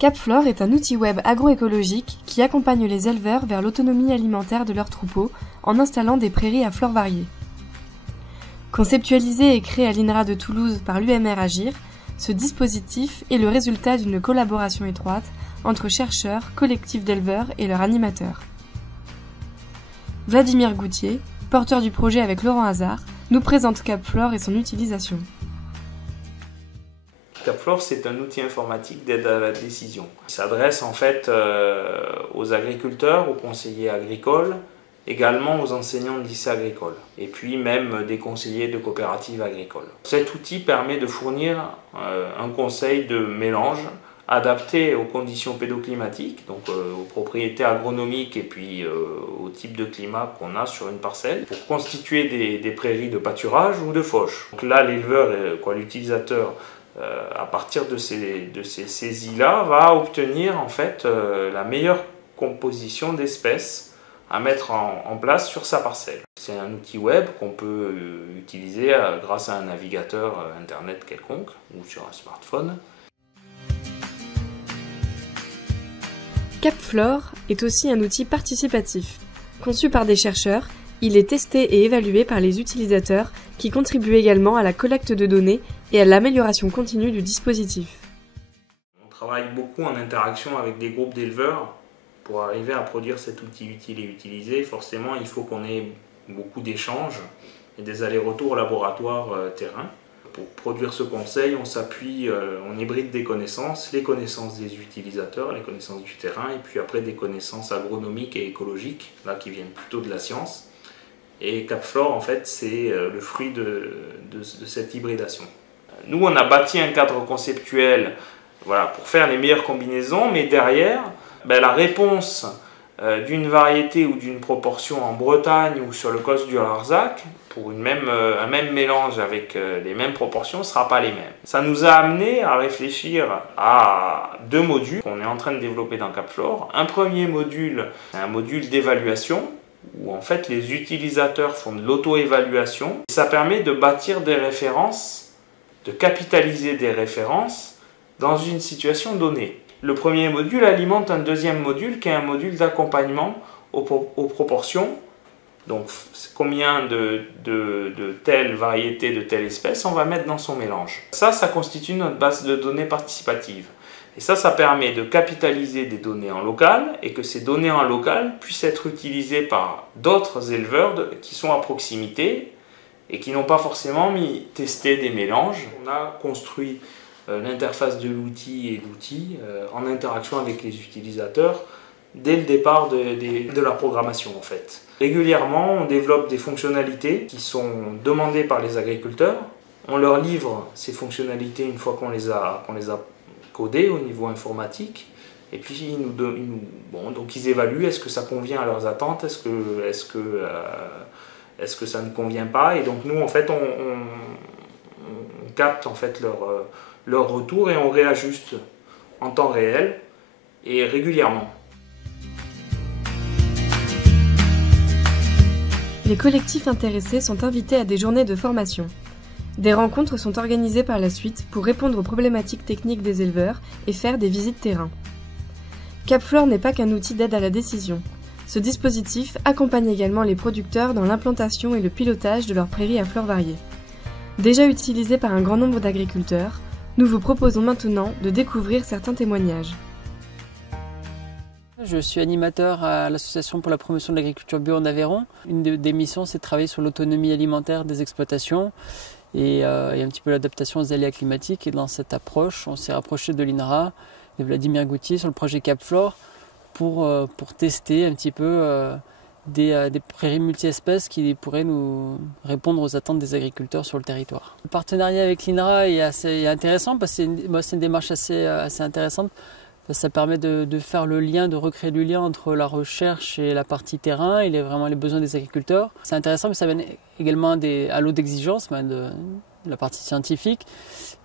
CapFlore est un outil web agroécologique qui accompagne les éleveurs vers l'autonomie alimentaire de leurs troupeaux en installant des prairies à flore variées. Conceptualisé et créé à l'INRA de Toulouse par l'UMR Agir, ce dispositif est le résultat d'une collaboration étroite entre chercheurs, collectifs d'éleveurs et leurs animateurs. Vladimir Goutier, porteur du projet avec Laurent Hazard, nous présente CapFlore et son utilisation. CapFlore, c'est un outil informatique d'aide à la décision. Il s'adresse en fait aux agriculteurs, aux conseillers agricoles, également aux enseignants de lycée agricole, et puis même des conseillers de coopératives agricoles. Cet outil permet de fournir un conseil de mélange adapté aux conditions pédoclimatiques, donc aux propriétés agronomiques et puis au type de climat qu'on a sur une parcelle, pour constituer des prairies de pâturage ou de fauche. Donc là, l'éleveur, l'utilisateur, à partir de ces saisies-là, va obtenir en fait la meilleure composition d'espèces à mettre en place sur sa parcelle. C'est un outil web qu'on peut utiliser grâce à un navigateur internet quelconque ou sur un smartphone. CapFlore est aussi un outil participatif. Conçu par des chercheurs, il est testé et évalué par les utilisateurs qui contribuent également à la collecte de données et à l'amélioration continue du dispositif. On travaille beaucoup en interaction avec des groupes d'éleveurs. Pour arriver à produire cet outil utile et utilisé, forcément, il faut qu'on ait beaucoup d'échanges et des allers-retours laboratoire terrain. Pour produire ce conseil, on s'appuie, on hybride des connaissances, les connaissances des utilisateurs, les connaissances du terrain, et puis après des connaissances agronomiques et écologiques, là qui viennent plutôt de la science. Et CapFlore, en fait, c'est le fruit de cette hybridation. Nous, on a bâti un cadre conceptuel pour faire les meilleures combinaisons, mais derrière, la réponse d'une variété ou d'une proportion en Bretagne ou sur le Causse du Larzac, pour un même mélange avec les mêmes proportions, ne sera pas les mêmes. Ça nous a amené à réfléchir à deux modules qu'on est en train de développer dans CapFlore. Un premier module, c'est un module d'évaluation, où en fait les utilisateurs font de l'auto-évaluation. Ça permet de bâtir des références, de capitaliser des références dans une situation donnée. Le premier module alimente un deuxième module qui est un module d'accompagnement aux proportions. Donc combien de telle variété, de telle espèce on va mettre dans son mélange. Ça constitue notre base de données participative. Et ça permet de capitaliser des données en local et que ces données en local puissent être utilisées par d'autres éleveurs qui sont à proximité et qui n'ont pas forcément testé des mélanges. On a construit l'interface de l'outil et l'outil en interaction avec les utilisateurs dès le départ de la programmation en fait. Régulièrement, on développe des fonctionnalités qui sont demandées par les agriculteurs. On leur livre ces fonctionnalités une fois qu'on les a codées au niveau informatique. Et puis donc ils évaluent est-ce que ça convient à leurs attentes, est-ce que ça ne convient pas. Et donc nous en fait on capte en fait leur retour et on réajuste en temps réel et régulièrement. Les collectifs intéressés sont invités à des journées de formation. Des rencontres sont organisées par la suite pour répondre aux problématiques techniques des éleveurs et faire des visites terrain. CapFlore n'est pas qu'un outil d'aide à la décision. Ce dispositif accompagne également les producteurs dans l'implantation et le pilotage de leurs prairies à flore variées. Déjà utilisé par un grand nombre d'agriculteurs, nous vous proposons maintenant de découvrir certains témoignages. Je suis animateur à l'Association pour la promotion de l'agriculture bio en Aveyron. Une des missions, c'est de travailler sur l'autonomie alimentaire des exploitations et un petit peu l'adaptation aux aléas climatiques. Et dans cette approche, on s'est rapproché de l'INRA, de Vladimir Goutier, sur le projet CapFlore pour tester un petit peu des prairies multi-espèces qui pourraient nous répondre aux attentes des agriculteurs sur le territoire. Le partenariat avec l'INRA est assez intéressant parce que c'est une démarche assez intéressante. Ça permet de faire le lien, de recréer du lien entre la recherche et la partie terrain et vraiment les besoins des agriculteurs. C'est intéressant, mais ça mène également à l'eau d'exigence de la partie scientifique,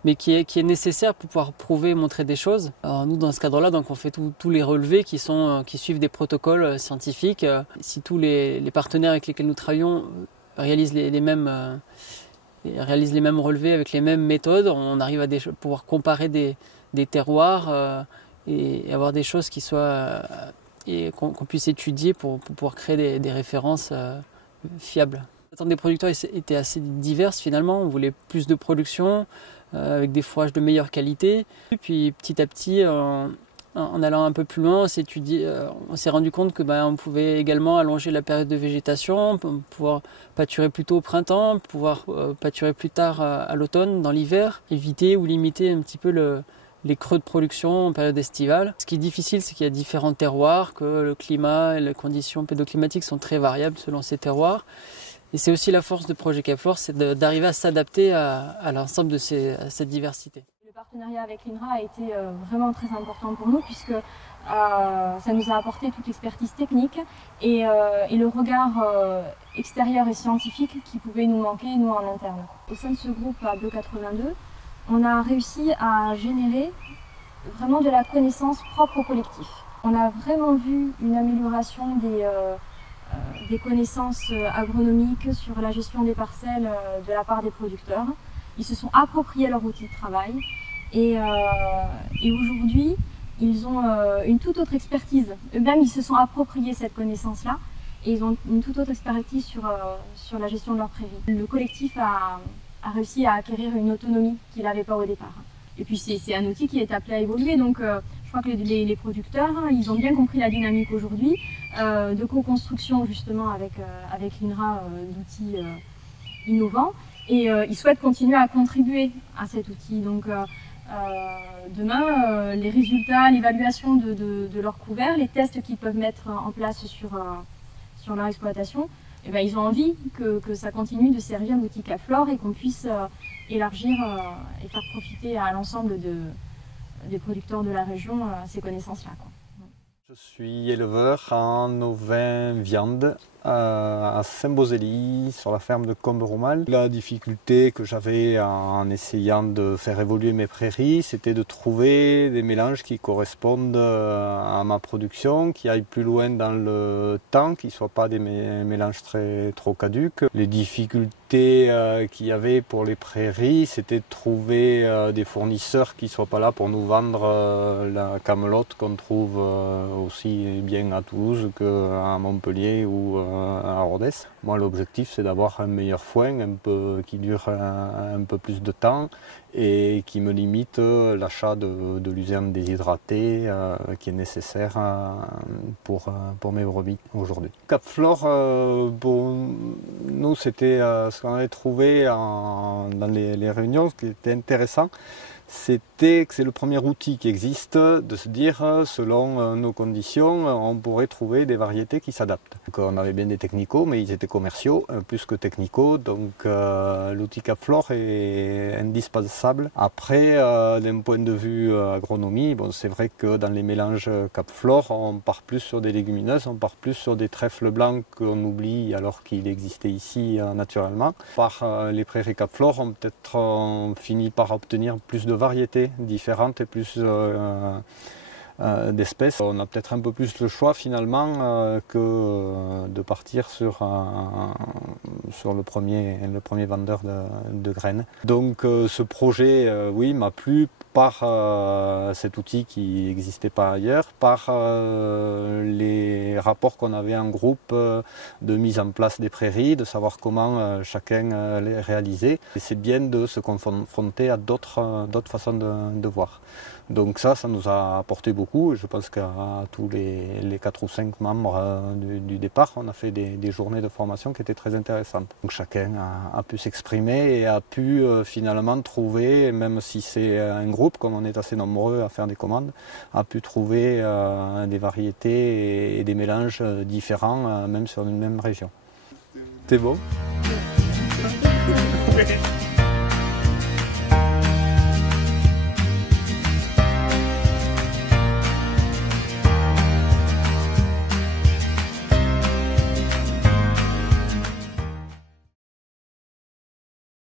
mais qui est nécessaire pour pouvoir prouver et montrer des choses. Alors nous, dans ce cadre-là, donc on fait tous les relevés qui suivent des protocoles scientifiques. Si tous les partenaires avec lesquels nous travaillons réalisent les mêmes relevés avec les mêmes méthodes, on arrive à pouvoir comparer des terroirs et avoir des choses qui soient et qu'on puisse étudier pour pouvoir créer des références fiables. Les attentes des producteurs étaient assez diverses finalement. On voulait plus de production avec des fourrages de meilleure qualité. Et puis petit à petit, en allant un peu plus loin, on s'est rendu compte que on pouvait également allonger la période de végétation, pouvoir pâturer plus tôt au printemps, pouvoir pâturer plus tard à l'automne, dans l'hiver, éviter ou limiter un petit peu les creux de production en période estivale. Ce qui est difficile, c'est qu'il y a différents terroirs, que le climat et les conditions pédoclimatiques sont très variables selon ces terroirs. Et c'est aussi la force de Projet Cap-Flore, c'est d'arriver à s'adapter à l'ensemble de cette diversité. Le partenariat avec l'INRA a été vraiment très important pour nous puisque ça nous a apporté toute l'expertise technique et le regard extérieur et scientifique qui pouvait nous manquer, nous, en interne. Au sein de ce groupe Bio 82, on a réussi à générer vraiment de la connaissance propre au collectif. On a vraiment vu une amélioration des connaissances agronomiques sur la gestion des parcelles de la part des producteurs. Ils se sont appropriés leur outil de travail et aujourd'hui, ils ont une toute autre expertise. Eux-mêmes, ils se sont appropriés cette connaissance-là et ils ont une toute autre expertise sur la gestion de leur prairie. Le collectif a réussi à acquérir une autonomie qu'il n'avait pas au départ. Et puis c'est un outil qui est appelé à évoluer, donc je crois que les producteurs, ils ont bien compris la dynamique aujourd'hui de co-construction justement avec l'INRA d'outils innovants et ils souhaitent continuer à contribuer à cet outil. Donc demain, les résultats, l'évaluation de leur couvert, les tests qu'ils peuvent mettre en place sur leur exploitation, ils ont envie que ça continue de servir l'outil Cap-Flore et qu'on puisse élargir et faire profiter à l'ensemble des producteurs de la région ces connaissances-là. Je suis éleveur en ovins viande à Saint-Bosely, sur la ferme de Comberoumal. La difficulté que j'avais en essayant de faire évoluer mes prairies, c'était de trouver des mélanges qui correspondent à ma production, qui aillent plus loin dans le temps, qui ne soient pas des mélanges trop caducs. Les difficultés qu'il y avait pour les prairies, c'était de trouver des fournisseurs qui ne soient pas là pour nous vendre la camelote qu'on trouve aussi bien à Toulouse qu'à Montpellier ou à Rodez. Moi, l'objectif, c'est d'avoir un meilleur foin, qui dure un peu plus de temps et qui me limite l'achat de l'usine déshydratée qui est nécessaire pour mes brebis aujourd'hui. Cap-Flore, pour nous, c'était ce qu'on avait trouvé dans les réunions, ce qui était intéressant. C'était que c'est le premier outil qui existe de se dire, selon nos conditions, on pourrait trouver des variétés qui s'adaptent. Donc, on avait bien des technicaux, mais ils étaient commerciaux, plus que technicaux, donc l'outil Cap-Flore est indispensable. Après, d'un point de vue agronomie, c'est vrai que dans les mélanges Cap-Flore, on part plus sur des légumineuses, on part plus sur des trèfles blancs qu'on oublie alors qu'il existait ici naturellement. Par les prairies Cap-Flore, on finit par obtenir plus de variétés différentes et plus d'espèces. On a peut-être un peu plus le choix finalement que de partir sur le premier vendeur de graines. Donc ce projet, oui, m'a plu par cet outil qui n'existait pas ailleurs, par les rapports qu'on avait en groupe de mise en place des prairies, de savoir comment chacun les réalisait. Et c'est bien de se confronter à d'autres façons de voir. Donc ça nous a apporté beaucoup. Je pense qu'à tous les 4 ou 5 membres du départ, on a fait des journées de formation qui étaient très intéressantes. Donc chacun a pu s'exprimer et a pu finalement trouver, même si c'est un groupe, comme on est assez nombreux à faire des commandes, a pu trouver des variétés et des mélanges différents, même sur une même région. C'était bon.